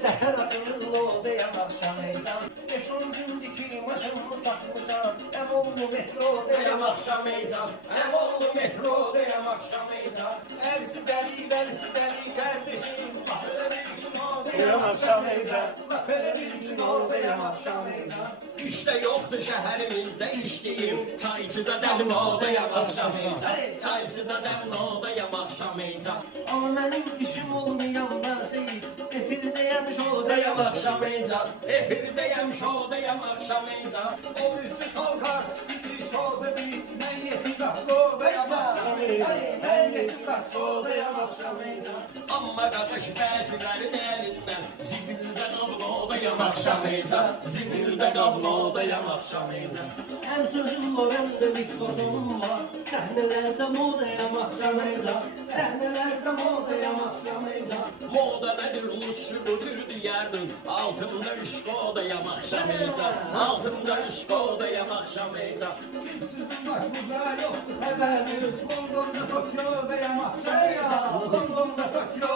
Səhər açılır odayam axşam heyecan 5-10 gündür ki maşınımı satmışam Əmoğlu metrodayam axşam heyecan Əmoğlu metrodayam axşam heyecan Ərisi dəli qardeşim Bax elə bir gün odayam axşam heyecan Bax elə bir gün odayam axşam heyecan İşte yoktu şehrimizde içtiğim Çaycıda demli odayam akşam heyecan Çaycıda demli odayam akşam heyecan Ama mənim işim olmayan ben seyir Efirdeyəm şodayam axşam heyecan Efirdeyim şodayam akşam heyecan Olursa kalkar stili şoda bir Mən yetim qaçkodayam axşam heyecan Mən yetim qaçkodayam axşam heyecan Amma qardaş bəzilərin əlindən Zibildə qablı odayam akşam heyecan Zibildə qablı odayam akşam heyecan Hem sözüm var hem de mikrofon var Səhnələrdə modayam axşam heyecan Səhnələrdə modayam axşam heyecan Moda nedir ulusçu bucurdu yardım Altımda ışkı odayam akşam heyecan Altımda ışkı odayam akşam heyecan Sizin başınıza yoktu xəbəriniz Londonda Tokyo